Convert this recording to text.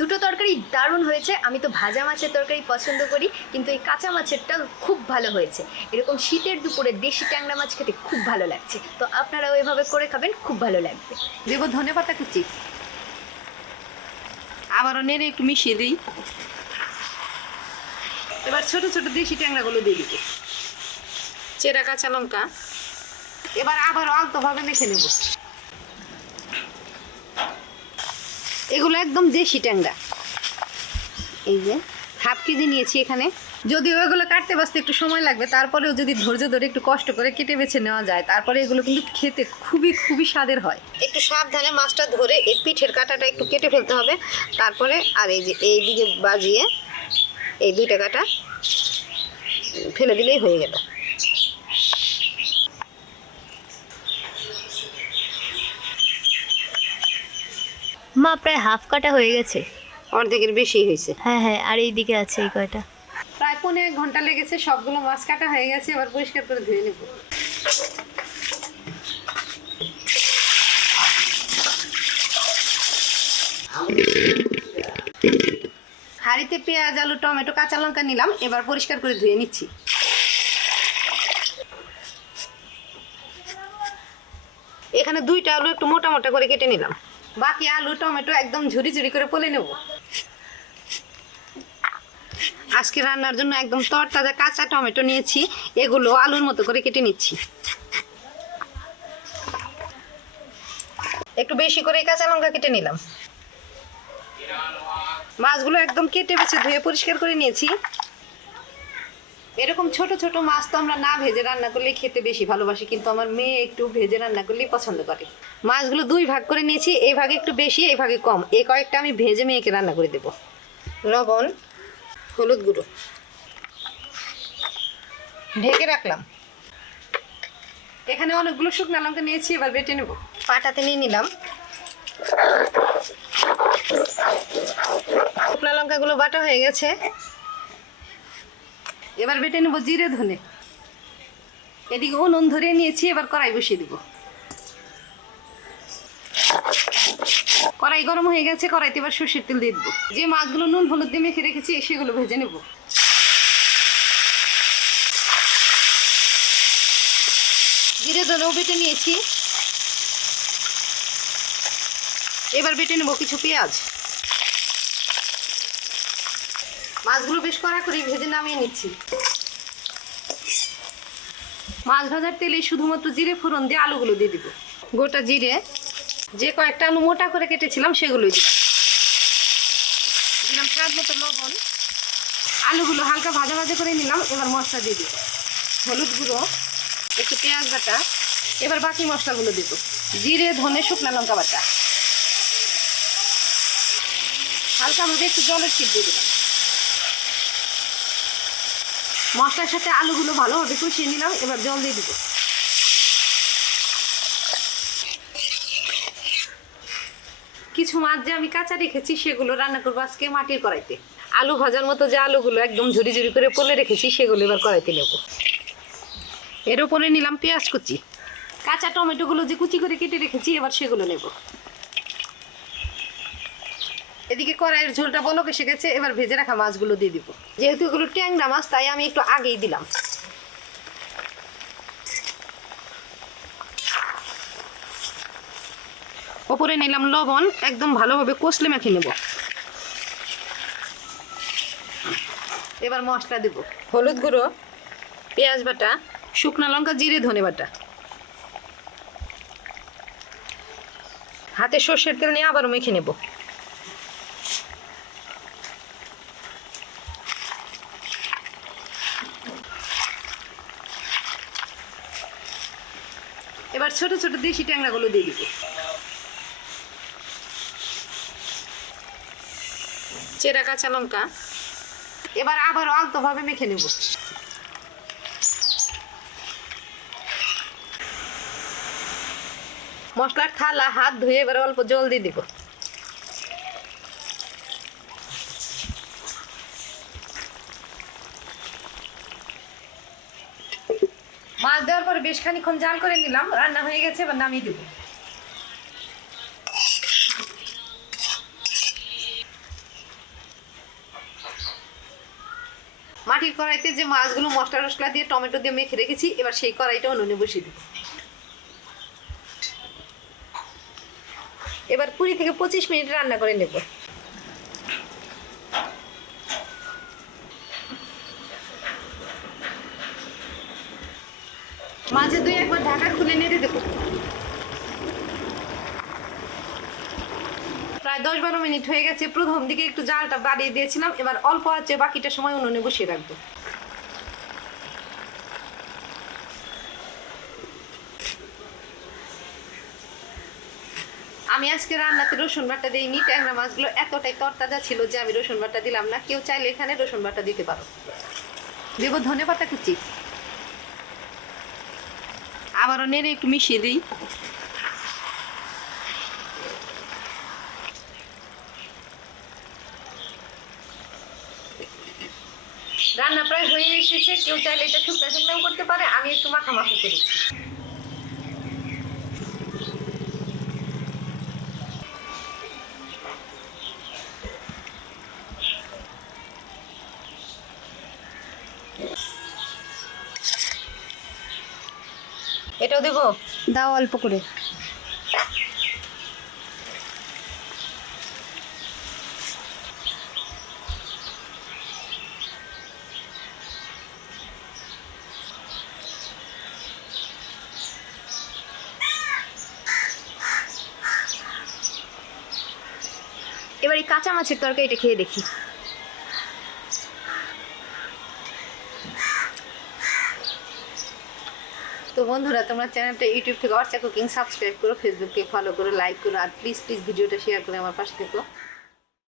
দুটো তরকারি দারুণ হয়েছে। আমি তো ভাজা মাছের তরকারি পছন্দ করি, কিন্তু এই কাঁচা মাছেরটা খুব ভালো হয়েছে। এরকম শীতের দুপুরে দেশি ট্যাংরা মাছ খেতে খুব ভালো লাগছে। তো আপনারাও এভাবে করে খাবেন, খুব ভালো লাগবে। দেবো ধনে পাতা কুচি আবারও নেড়ে একটু মিশিয়ে দিই। এবার ছোট ছোট দেশি ট্যাংরাগুলো দিয়ে দিব। চেরা কাঁচা লঙ্কা। এবার আবারও আলতোভাবে মেখে নেব। এগুলো একদম দেশি ট্যাংরা। এই যে, হাফ কেজি নিয়েছি এখানে। যদিও এগুলো কাটতে বাঁচতে একটু সময় লাগবে, তারপরেও যদি ধৈর্য ধরে একটু কষ্ট করে কেটে বেছে নেওয়া যায়, তারপরে এগুলো কিন্তু খেতে খুবই খুবই স্বাদের হয়। একটু সাবধানে মাছটা ধরে এই পিঠের কাঁটাটা একটু কেটে ফেলতে হবে। তারপরে আর এই যে, এই দিকে বাজিয়ে এই দুইটা কাটা ফেলে দিলেই হয়ে গেল। মা প্রায় হাফ কাটা হয়ে গেছে। অর্ধেকের বেশি হয়েছে। হ্যাঁ হ্যাঁ আর এই দিকে আছে এই কয়টা। প্রায় পনেরো এক ঘণ্টা লেগেছে সবগুলো মাছ কাটা হয়ে গেছে এবার পরিষ্কার করে ধুয়ে নেব। হাঁড়িতে পেঁয়াজ আলু টমেটো কাঁচা লঙ্কা নিলাম এবার পরিষ্কার করে ধুয়ে নিচ্ছি। এখানে দুইটা আলু একটু মোটা মোটা করে কেটে নিলাম। বাকি আলু, টমেটো একদম ঝুরি ঝুরি করে পলে নেব। আজকে রান্নার জন্য একদম তরতাজা কাঁচা টমেটো নিয়েছি, এগুলো আলুর মতো করে কেটে নিচ্ছি। একটু বেশি করে কাঁচা লঙ্কা কেটে নিলাম। মাছগুলো একদম কেটে বেছে ধুয়ে পরিষ্কার করে নিয়েছি। এরকম ছোট ছোট মাছ তো আমরা না ভেজে রান্না করলে খেতে বেশি ভালোবাসি, কিন্তু আমার মেয়ে একটু ভেজে রান্না করলেই পছন্দ করে। মাছগুলো দুই ভাগ করে নিয়েছি, এই ভাগে একটু বেশি, এই ভাগে কম। এই কয়েকটা আমি ভেজে মেয়েকে রান্না করে দেবো। লবণ, হলুদ গুঁড়ো। ঢেকে রাখলাম। এখানে অনেকগুলো শুকনো লঙ্কা নিয়েছি, এবার বেটে নেব। পাটাতে নিয়ে নিলাম। শুকনা লঙ্কাগুলো বাটা হয়ে গেছে। এবার বেটে নেব জিরে ধনে। এদিকে উনুন ধরে নিয়েছি, এবার কড়াই বসিয়ে দিব। কড়াই গরম হয়ে গেছে, কড়াইতে এবার সর্ষের তেল দিয়ে দেবো। যে মাছগুলো নুন, হলুদ দিয়ে মেখে রেখেছি, সেগুলো ভেজে নেব। জিরে ধনেও বেটে নিয়েছি। এবার বেটে নেব কিছু পেঁয়াজ। মাছগুলো বেশ কড়া করে ভেজে নামিয়ে নিচ্ছি। মাছ ভাজার তেলে শুধুমাত্র জিরে ফোড়ন দিয়ে আলুগুলো দিয়ে দিব। গোটা জিরে যে কয়েকটা আলু মোটা করে কেটেছিলাম সেগুলোই দিলাম। দিলাম স্বাদ মতো লবণ। আলুগুলো হালকা ভাজা ভাজা করে নিলাম, এবার মশলা দিয়ে দিব হলুদ গুঁড়ো, একটু পেঁয়াজ বাটা, এবার বাকি মশলাগুলো দিব। জিরে, ধনে, শুকনা লঙ্কা বাটা। হালকাভাবে একটু জলের ছিট দিয়ে দিলাম। মশলার সাথে আলুগুলো ভালোভাবে কষিয়ে নিলাম, এবার জল দিয়ে দিব। কিছু মাছ যে আমি কাঁচা রেখেছি, সেগুলো রান্না করব আজকে মাটির কড়াইতে। আলু ভাজার মতো যে আলুগুলো একদম ঝুরি ঝুরি করে পলে রেখেছি, সেগুলো এবার কড়াইতে নেব। এর ওপরে নিলাম পেঁয়াজ কুচি। কাঁচা টমেটোগুলো যে কুচি করে কেটে রেখেছি, এবার সেগুলো নেব। এদিকে কড়াইয়ের ঝোলটা বলক এসে গেছে, এবার ভেজে রাখা মাছগুলো দিয়ে দিব। যেহেতু এগুলো ট্যাংরা মাছ, তাই আমি একটু আগেই দিলাম। ওপরে নিলাম লবণ, একদম ভালোভাবে কষলে মেখে নেব। এবার মশলা দেব। হলুদ গুঁড়ো, পেঁয়াজ বাটা, শুকনো লঙ্কা, জিরে, ধনে বাটা। হাতে সর্ষের তেল নিয়ে আবারও মেখে নেব। এবার ছোট ছোট দেশি ট্যাংরাগুলো দিয়ে দিব। চেরা কাঁচা লঙ্কা। এবার আবার আলতোভাবে মেখে নেব। মশলার থালা, হাত ধুয়ে এবার অল্প জল দিয়ে দিব। মাছ দেওয়ার পর বেশ খানিক্ষণ জাল করে নিলাম, রান্না হয়ে গেছে, এবার নামিয়ে দেবো। মাটির কড়াইতে যে মাছগুলো মশলা টসলা দিয়ে, টমেটো দিয়ে মেখে রেখেছি, এবার সেই কড়াইটা উনুনে বসিয়ে দেবো। এবার কুড়ি থেকে পঁচিশ মিনিট রান্না করে নেব। মাঝে দুই একবার ঢাকা খুলে নেড়ে দেবো। প্রায় দশ বারো মিনিট হয়ে গেছে। প্রথম দিকে একটু জালটা বাড়িয়ে দিয়েছিলাম। এবার অল্প আছে, বাকিটা সময় উনুনে বসিয়ে রাখব। আমি আজকে রান্নাতে রসুন বাটা দিইনি, ট্যাংরা মাছগুলো এতটাই তরতাজা ছিল যে আমি রসুন বাটা দিলাম না। কেউ চাইলে এখানে রসুন বাটা দিতে পারো। দেবো ধনে পাতা কুচি। আবারও নেড়ে একটু মিশিয়ে দিই। রান্না প্রায় হয়ে এসেছে, কেউ চাইলে এটা শুকনা শুকনাও করতে পারে, আমি একটু মাখামাখি করেছি। এটাও দেবো? দাও অল্প করে। কাঁচা মাছের তরকারি এটা খেয়ে দেখি। তো বন্ধুরা, তোমরা চ্যানেলটা ইউটিউব থেকে অর্চা কুকিং সাবস্ক্রাইব করো ফেসবুকে ফলো করো লাইক করো, আর প্লিজ প্লিজ ভিডিওটা শেয়ার করে আমার পাশে থেকো।